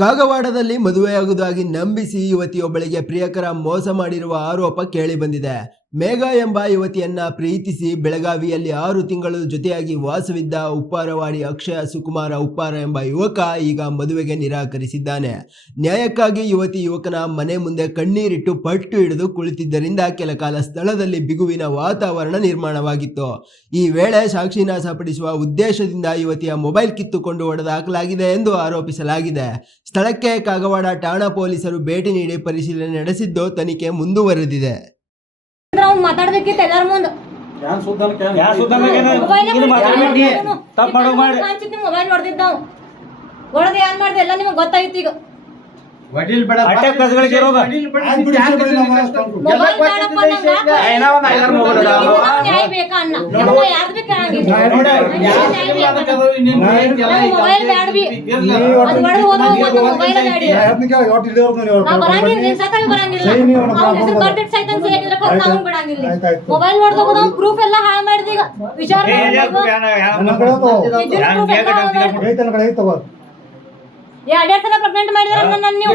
ಕಾಗವಾಡದಲ್ಲಿ ಮದುವೆಯಾಗುವುದಾಗಿ ನಂಬಿಸಿ ಯುವತಿಯೊಬ್ಬಳಿಗೆ ಪ್ರಿಯಕರ ಮೋಸ ಮಾಡಿರುವ ಆರೋಪ ಕೇಳಿಬಂದಿದೆ. ಮೇಘ ಎಂಬ ಯುವತಿಯನ್ನ ಪ್ರೀತಿಸಿ ಬೆಳಗಾವಿಯಲ್ಲಿ 6 ತಿಂಗಳು ಜೊತೆಯಾಗಿ ವಾಸವಿದ್ದ ಉಪ್ಪಾರವಾಡಿ ಅಕ್ಷಯ ಸುಕುಮಾರ ಉಪ್ಪಾರ ಎಂಬ ಯುವಕ ಈಗ ಮದುವೆಗೆ ನಿರಾಕರಿಸಿದ್ದಾನೆ. ನ್ಯಾಯಕ್ಕಾಗಿ ಯುವಕನ ಮನೆ ಮುಂದೆ ಕಣ್ಣೀರಿಟ್ಟು ಪಟ್ಟು ಹಿಡಿದು ಕುಳಿತಿದ್ದರಿಂದ ಕೆಲ ಕಾಲ ಸ್ಥಳದಲ್ಲಿ ಬಿಗುವಿನ ವಾತಾವರಣ ನಿರ್ಮಾಣವಾಗಿತ್ತು. ಈ ವೇಳೆ ಸಾಕ್ಷಿ ನಾಶಪಡಿಸುವ ಉದ್ದೇಶದಿಂದ ಯುವತಿಯ ಮೊಬೈಲ್ ಕಿತ್ತುಕೊಂಡು ಹೊಡೆದಾಕಲಾಗಿದೆ ಎಂದು ಆರೋಪಿಸಲಾಗಿದೆ. ಸ್ಥಳಕ್ಕೆ ಕಾಗವಾಡ ಠಾಣಾ ಪೊಲೀಸರು ಭೇಟಿ ನೀಡಿ ಪರಿಶೀಲನೆ ನಡೆಸಿದ್ದು ತನಿಖೆ ಮುಂದುವರೆದಿದೆ. ಮಾತಾಡ್ಬೇಕಿತ್ತು ಎಲ್ಲರ ಮುಂದೆ ಮೊಬೈಲ್ ಹೊಡೆದಿದ್ದಾವ್ ಹೊಡೆದು ಏನ್ ಮಾಡ್ದೆ ಎಲ್ಲ ನಿಮಗೆ ಗೊತ್ತಾಯ್ತು. ಈಗ ನ್ಯಾಯ ಬೇಕಾ ಅಣ್ಣ ಯಾರ್ದು ಬೇಕು ಮೊಬೈಲ್ ಬ್ಯಾಡ್ವಿ ಮೊಬೈಲ್ ಬ್ಯಾಡಿ ಮೊಬೈಲ್ ನೋಡ್ದಾಗ ಪ್ರೂಫ್ ಎಲ್ಲ ಹಾಳು ಮಾಡಿದ. ಈಗ ವಿಚಾರ ಎರಡೆರಡು ಸಲ ಪ್ರೆಗ್ನೆಂಟ್ ಮಾಡಿದಾರೆ ನನ್ನ ನೀವು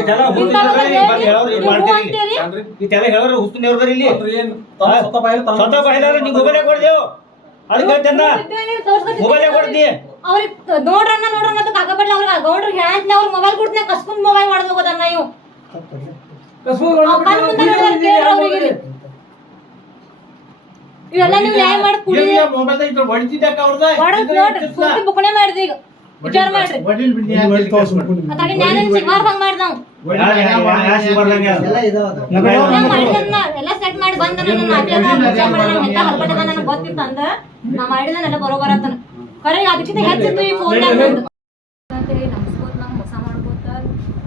ಅವ್ರಿಗೆ ನೋಡ್ರಣ್ಣ ಅಂತ ಕಾಗಬಡ್ಲ ಅವ್ರಿಗೆ ಗೌಡ್ರಿಗೆ ಹೇಳಂತ ಅವ್ರ ಮೊಬೈಲ್ ಕೊಡ್ತೀನಿ ಕಸ್ಕೊಂಡ್ ಮೊಬೈಲ್ ಮಾಡ್ದು ಹೋಗೋದನ್ನ ಇವು ಇವೆಲ್ಲ ನೀವು ನ್ಯಾಯ ಮಾಡಿ ಕುಡಿ ಬುಕ್ಣೆ ಮಾಡಿದ. ಈಗ ವಿಚಾರ ಮಾಡ್ರಿ ಎಲ್ಲ ಸೆಟ್ ಮಾಡಿ ಬಂದ ನನಗೆ ಗೊತ್ತಿತ್ತು ಅಂದ ನಾ ಮಾಡಿದನೆಲ್ಲ ಬರೋಬರ ಅಂತಾನ ಖರೆ ಅದಕ್ಕಿಂತ ಹೆಚ್ಚಿತ್ತು ಈ ಫೋನ್ ಅಂತೇಳಿ ನಮ್ಸ್ಕೋತ ನಂಗೆ ಮೋಸ ಮಾಡ್ಕೋತ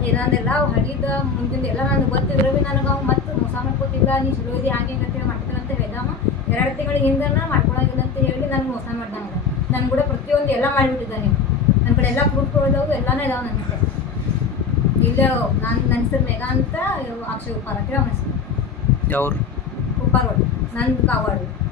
ಏನಂದೆಲ್ಲ ಹಡಿದ ಮುಂದಿನ ಎಲ್ಲ ನನಗೆ ಗೊತ್ತಿದ್ರು ಭೀ ನನಗೆ ಅವ್ ಮತ್ತೆ ಮೋಸ ಮಾಡ್ಕೋತಿಲ್ಲ ನೀ ಚಲೋ ಇದೆ ಹಾಗೆ ಅಂತೇಳಿ ಮಾಡ್ತಿಲ್ಲ ಅಂತ ಹೇಳಿದವ 2 ತಿಂಗಳ ಹಿಂದನ ಮಾಡ್ಕೊಳಗಿಲ್ಲ ಅಂತ ಹೇಳಿ ನನಗೆ ಮೋಸ ಮಾಡ್ದಂಗ ನನ್ ಕೂಡ ಪ್ರತಿಯೊಂದು ಎಲ್ಲ ಮಾಡಿಬಿಟ್ಟಿದ್ದಾನೆ. ನನ್ನ ಕಡೆ ಎಲ್ಲ ಪ್ರೂಫ್ ಇದಾವೆ ಎಲ್ಲಾನೇ ಇದಾವೆ ನನ್ನ ಕಡೆ. ಇಲ್ಲ ನನ್ನ ಹೆಸರು ಮೇಘ ಅಂತ ಅಕ್ಷಯ್ ಉಪ್ಪಾರ ಅವನ ಹೆಸರು ಉಪ್ಪಾರವಾಡಿ ನಂದು ಕಾಗವಾಡ.